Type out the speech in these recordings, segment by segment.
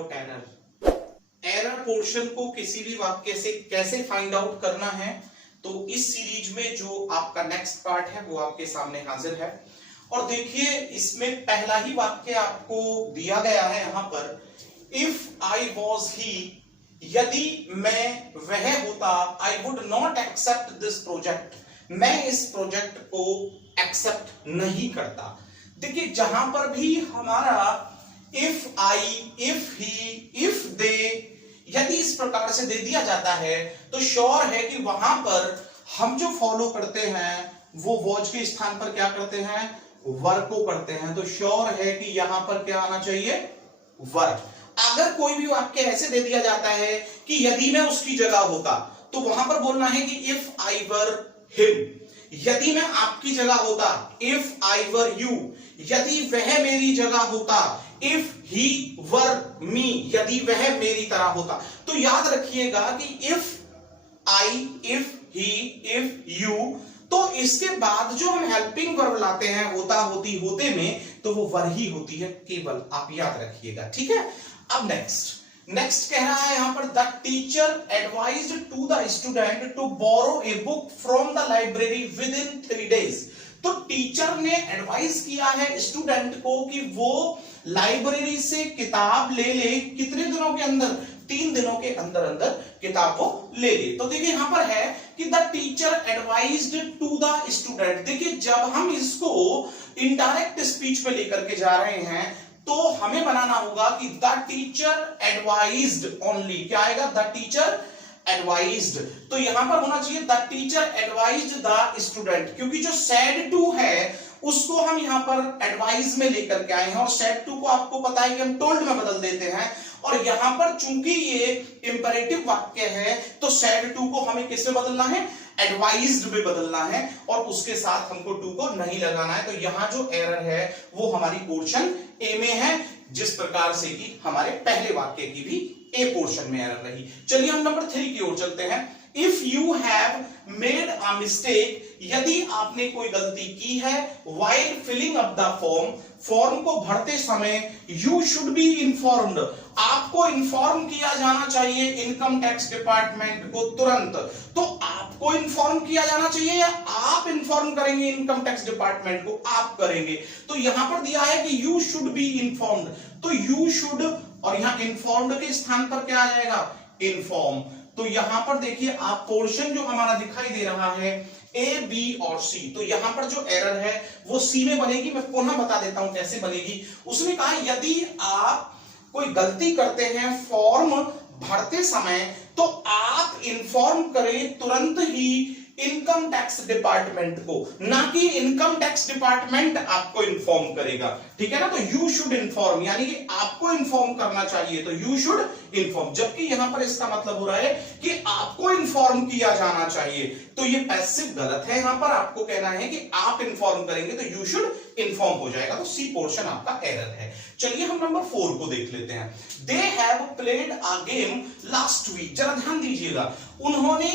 Out error. Error portion को किसी भी वाक्य से कैसे फाइंड आउट करना है, तो इस सीरीज में जो आपका नेक्स्ट पार्ट है वो आपके सामने हाजिर है। और देखिए इसमें पहला ही वाक्य आपको दिया गया है यहां पर, इफ आई वॉज ही, यदि मैं वह होता, I would not accept this project, मैं इस प्रोजेक्ट को एक्सेप्ट नहीं करता। देखिए जहां पर भी हमारा if I, if he, if they, यदि इस प्रकार से दे दिया जाता है तो श्योर है कि वहां पर हम जो फॉलो करते हैं वो वॉज के स्थान पर क्या करते हैं, वर को करते हैं। तो श्योर है कि यहां पर क्या आना चाहिए, वर। अगर कोई भी वाक्य ऐसे दे दिया जाता है कि यदि मैं उसकी जगह होता, तो वहां पर बोलना है कि इफ आई वर हिम। यदि मैं आपकी जगह होता, इफ आई वर यू। यदि वह मेरी जगह होता, इफ ही वर मी, यदि वह मेरी तरह होता। तो याद रखिएगा कि if I, if he, if you, तो इसके बाद जो हम हेल्पिंग वर्ब लाते हैं होता, होती, होते में, तो वो वर ही होती है केवल, आप याद रखिएगा। ठीक है। अब नेक्स्ट कह रहा है यहां पर, the teacher advised to the student to borrow a book from the library within 3 days। तो टीचर ने एडवाइस किया है स्टूडेंट को कि वो लाइब्रेरी से किताब ले ले, कितने दिनों के अंदर, 3 दिनों के अंदर अंदर किताब को ले ले। तो देखिए यहां पर है कि the teacher advised to the student. देखिए जब हम इसको इनडायरेक्ट स्पीच में लेकर के जा रहे हैं तो हमें बनाना होगा कि द टीचर एडवाइज्ड ओनली। क्या आएगा, द टीचर एडवाइज्ड। तो यहां पर होना चाहिए the teacher advised the student, क्योंकि जो सेड टू है उसको हम यहां पर एडवाइज में लेकर के आए हैं, और सेड टू को आपको पता है कि हम टोल्ड में बदल देते हैं। और यहां पर चूंकि ये इंपेरेटिव वाक्य है तो सेड टू को हमें किसमें बदलना है, एडवाइज्ड में बदलना है, और उसके साथ हमको टू को नहीं लगाना है। तो यहां जो एरर है वो हमारी पोर्शन ए में है, जिस प्रकार से कि हमारे पहले वाक्य की भी ए पोर्शन में एरर रही। चलिए हम नंबर 3 की ओर चलते हैं। If you have made a mistake, यदि आपने कोई गलती की है, while filling up the form, form को भरते समय, you should be informed, आपको इन्फॉर्म किया जाना चाहिए इनकम टैक्स डिपार्टमेंट को तुरंत। तो आपको इन्फॉर्म किया जाना चाहिए या आप इन्फॉर्म करेंगे इनकम टैक्स डिपार्टमेंट को, आप करेंगे। तो यहां पर दिया है कि you should be informed, तो you should, और यहां इन्फॉर्म्ड के स्थान पर क्या आ जाएगा, इन्फॉर्म। तो यहां पर देखिए आप पोर्शन जो हमारा दिखाई दे रहा है ए, बी और सी, तो यहां पर जो एरर है वो सी में बनेगी। मैं पुनः बता देता हूं कैसे बनेगी। उसने कहा यदि आप कोई गलती करते हैं फॉर्म भरते समय तो आप इन्फॉर्म करें तुरंत ही इनकम टैक्स डिपार्टमेंट को, ना कि इनकम टैक्स डिपार्टमेंट आपको इन्फॉर्म करेगा। ठीक है ना। तो यू शुड इन्फॉर्म, यानी कि आपको इन्फॉर्म करना चाहिए, तो यू शुड इन्फॉर्म। जबकि यहां पर इसका मतलब हो रहा है कि आपको इन्फॉर्म किया जाना चाहिए, तो ये पैसिव गलत है। यहां पर आपको कहना है कि आप इन्फॉर्म करेंगे, तो यू शुड इन्फॉर्म हो जाएगा। तो सी पोर्शन आपका एरर है। चलिए हम नंबर 4 को देख लेते हैं। They have played a game last week. जरा ध्यान दीजिएगा, उन्होंने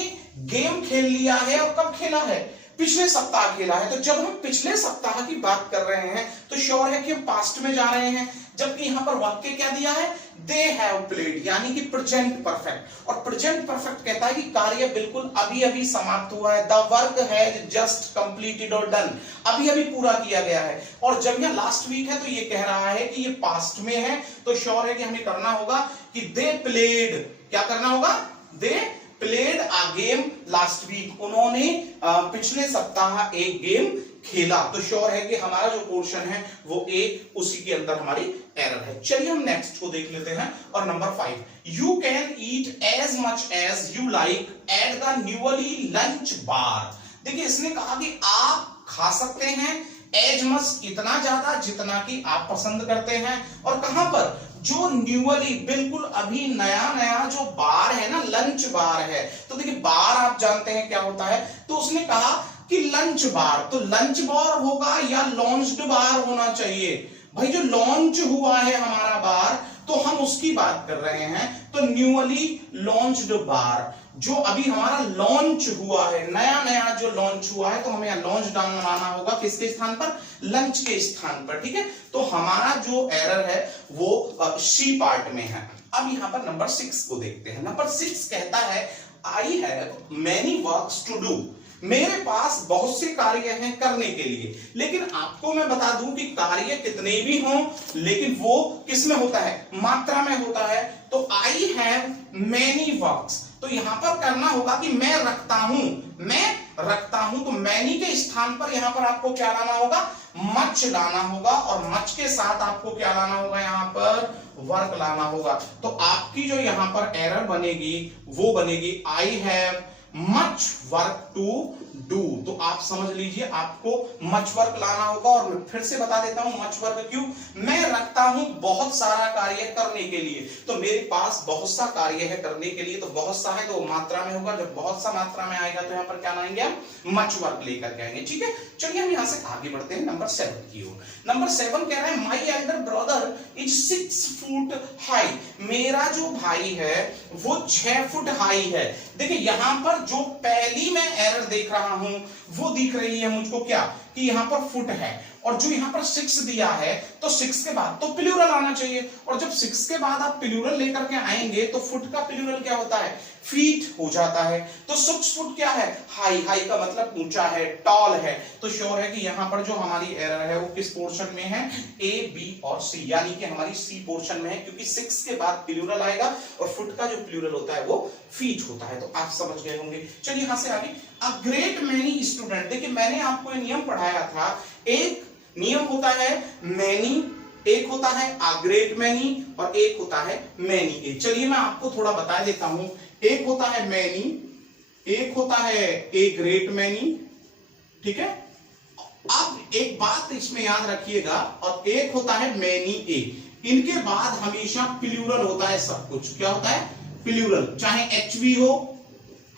गेम खेल लिया है, और कब खेला है, पिछले सप्ताह खेला है। तो जब हम पिछले सप्ताह की बात कर रहे हैं तो श्योर है कि हम पास्ट में जा रहे हैं, जबकि यहां पर वाक्य क्या दिया है, दे हैव प्लेड, यानी कि प्रेजेंट परफेक्ट। और प्रेजेंट परफेक्ट कहता है कि कार्य बिल्कुल अभी अभी समाप्त हुआ है, the work has just completed और डन, अभी अभी पूरा किया गया है। और जब यह लास्ट वीक है तो ये कह रहा है कि ये पास्ट में है, तो श्योर है कि हमें करना होगा कि दे प्लेड, क्या करना होगा, they played a game last week, उन्होंने पिछले सप्ताह एक गेम खेला। तो श्योर है कि हमारा जो पोर्शन है वो ए, उसी के अंदर हमारी एरर है। चलिए हम नेक्स्ट को देख लेते हैं। और number 5, you can eat as much as you like at the newly lunch bar. देखिए इसने कहा कि आप खा सकते हैं एज मच, इतना ज्यादा जितना कि आप पसंद करते हैं। और कहां पर, जो न्यूअली, बिल्कुल अभी नया नया जो बार है ना, लंच बार है। तो देखिए बार आप जानते हैं क्या होता है, तो उसने कहा कि लंच बार, तो लंच बार होगा या लॉन्च्ड बार होना चाहिए। भाई जो लॉन्च हुआ है हमारा बार, तो हम उसकी बात कर रहे हैं, तो न्यूअली लॉन्च्ड बार। जो अभी हमारा लॉन्च हुआ है, नया नया जो लॉन्च हुआ है, तो हमें यहाँ लॉन्च डाउन बनाना होगा किसके स्थान पर, लंच के स्थान पर, ठीक है। तो हमारा जो एरर है वो सी पार्ट में है। अब यहाँ पर नंबर 6 को देखते हैं। नंबर 6 कहता है I have many works to do, मेरे पास बहुत से कार्य हैं करने के लिए, लेकिन आपको मैं बता दूं कि कार्य कितने भी हों, लेकिन वो किस में होता है, मात्रा में होता है। तो आई हैव मैनी वर्क्स, तो यहां पर करना होगा कि मैं रखता हूं, तो मैनी के स्थान पर यहां पर आपको क्या लाना होगा, मच लाना होगा, और मच के साथ आपको क्या लाना होगा, यहां पर वर्क लाना होगा। तो आपकी जो यहां पर एरर बनेगी वो बनेगी I have much work to do. तो आप समझ लीजिए आपको मच वर्क लाना होगा, और मैं फिर से बता देता हूं मच वर्क क्यों, मैं रखता हूं बहुत सारा कार्य करने के लिए, तो मेरे पास बहुत सा कार्य है करने के लिए, तो बहुत सा है तो मात्रा में होगा, जब बहुत सा मात्रा में आएगा तो यहां पर क्या लाएंगे हम, मच वर्क लेकर के आएंगे, ठीक है। चलिए हम यहां से आगे बढ़ते हैं नंबर 7 की ओर। नंबर 7 कह रहा है my elder brother is 6 foot high, मेरा जो भाई है वो 6 फुट हाई है। देखिए यहां पर जो पहली मैं एरर देख रहा हूं वो दिख रही है मुझको क्या, कि यहां पर फुट है, और जो यहां पर 6 दिया है तो 6 के बाद तो प्लूरल आना चाहिए, और जब 6 के बाद आप प्लूरल लेकर के आएंगे तो फुट का प्लूरल क्या होता है, फीट हो जाता है। तो 6 फुट क्या है, हाई, हाई का मतलब ऊंचा है, टॉल है। तो श्योर है कि यहां पर जो हमारी एरर है वो किस पोर्शन में है, ए, बी और सी, यानी कि हमारी सी पोर्शन में है, क्योंकि 6 के बाद प्लूरल आएगा और फुट का जो प्लूरल होता है वो फीट होता है। तो आप समझ गए होंगे। चलिए यहां से आगे, अ ग्रेट मेनी स्टूडेंट, देखिए मैंने आपको ये नियम पढ़ाया था, एक नियम होता है मैनी, एक होता है अ ग्रेट मैनी, और एक होता है मैनी ए। चलिए मैं आपको थोड़ा बता देता हूं, एक होता है मैनी, एक होता है ए ग्रेट मैनी, ठीक है। अब एक बात इसमें याद रखिएगा, और एक होता है मैनी ए, इनके बाद हमेशा प्लूरल होता है सब कुछ, क्या होता है, प्लूरल, चाहे एचवी हो,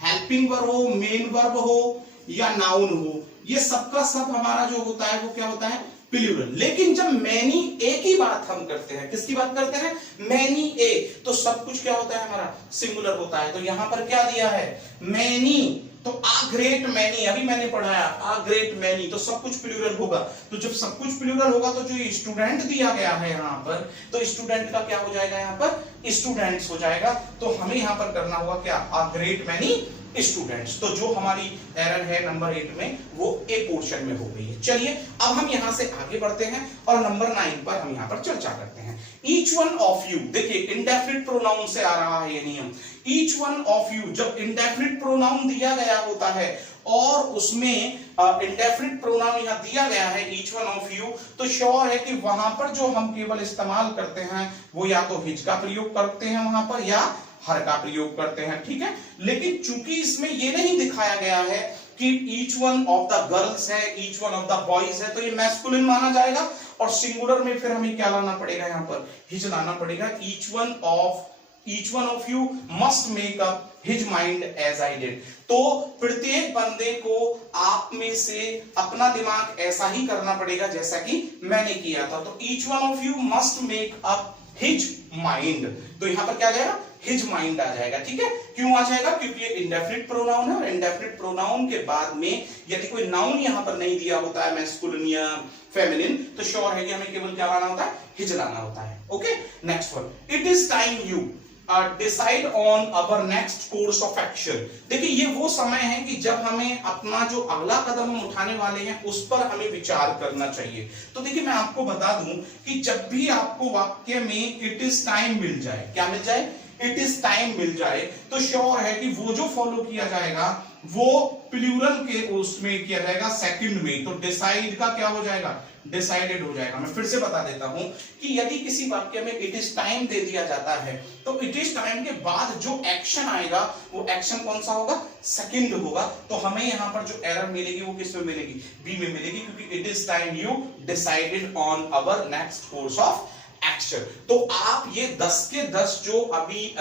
हेल्पिंग वर्ब हो, मेन वर्ब हो या नाउन हो, ये सबका सब हमारा जो होता है वो क्या होता है, प्लूरल। लेकिन जब मैनी ए की बात हम करते हैं, किसकी बात करते हैं, मैनी ए, तो सब कुछ क्या होता है हमारा, सिंगुलर होता है। तो यहां पर क्या दिया है, मैनी, तो आ ग्रेट मैनी, अभी मैंने पढ़ाया आ ग्रेट मैनी, तो सब कुछ प्लूरल होगा। तो जब सब कुछ प्लूरल होगा तो जो स्टूडेंट दिया गया है यहाँ पर, तो स्टूडेंट का क्या हो जाएगा, यहाँ पर स्टूडेंट्स हो जाएगा। तो हमें यहाँ पर करना होगा क्या, आ ग्रेट मैनी स्टूडेंट्स। तो जो हमारी एरर है नंबर 8 में वो ए पोर्शन में हो गई है। चलिए अब हम यहां से आगे बढ़ते हैं और नंबर 9 पर हम यहां पर चर्चा करते हैं। ईच वन ऑफ यू, देखिए इंडेफिनिट प्रोनाउन से आ रहा है ये नियम। ईच वन ऑफ यू, जब इंडेफिनिट प्रोनाउन दिया गया होता है और उसमें इंडेफिनिट प्रोनाउन यहां दिया गया है ईच वन ऑफ यू, तो श्योर है कि वहां पर जो हम केवल इस्तेमाल करते हैं वो या तो हिज का प्रयोग करते हैं वहां पर, या हर का प्रयोग करते हैं, ठीक है। लेकिन चूंकि इसमें ये नहीं दिखाया गया है कि each one of the girls है, each one of the boys है, तो ये मैस्कुलिन माना जाएगा, और सिंगुलर में फिर हमें क्या लाना पड़ेगा, यहाँ पर हिज लाना पड़ेगा। Each one of you must make up his mind as I did. तो प्रत्येक बंदे को आप में से अपना दिमाग ऐसा ही करना पड़ेगा जैसा कि मैंने किया था। तो each one of you must make up his mind, तो यहां पर क्या जाएगा, हिज माइंड आ जाएगा, ठीक है। क्यों आ जाएगा, क्योंकि ये इंडेफिनिट प्रोनाउन है, और इंडेफिनिट प्रोनाउन के बाद में यदि कोई नाउन यहां पर नहीं दिया होता है, मैस्कुलिन या फेमिनिन, तो श्योर है कि हमें केवल क्या लाना होता है, हिज लाना होता है। Okay, next one, it is time you decide on our next course of action. देखिए ये वो समय है कि जब हमें अपना जो अगला कदम हम उठाने वाले हैं उस पर हमें विचार करना चाहिए। तो देखिए मैं आपको बता दूं कि जब भी आपको वाक्य में इट इज टाइम मिल जाए, क्या मिल जाए, इट इज टाइम मिल जाए, तो श्योर है कि वो जो फॉलो किया जाएगा वो प्लूरल के उसमें किया जाएगा, सेकंड में। तो डिसाइड का क्या हो जाएगा, डिसाइडेड हो जाएगा। मैं फिर से बता देता हूं कि यदि किसी वाक्य में इट इज टाइम दे दिया जाता है तो इट इज टाइम के बाद जो एक्शन आएगा वो एक्शन कौन सा होगा, सेकंड होगा। तो हमें यहां पर जो एरर मिलेगी वो किस में मिलेगी, बी में मिलेगी, क्योंकि it is time you decided on our next course of action. तो आप ये 10 के 10 जो अभी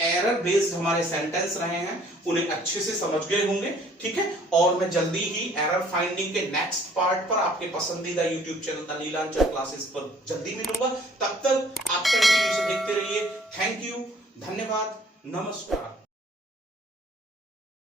एरर बेस्ड हमारे सेंटेंस रहे हैं उन्हें अच्छे से समझ गए होंगे, ठीक है। और मैं जल्दी ही एरर फाइंडिंग के नेक्स्ट पार्ट पर आपके पसंदीदा YouTube channel the Neelanchal classes पर जल्दी मिलूंगा। तब तक आप कंटिन्यू से देखते रहिए। थैंक यू, धन्यवाद, नमस्कार।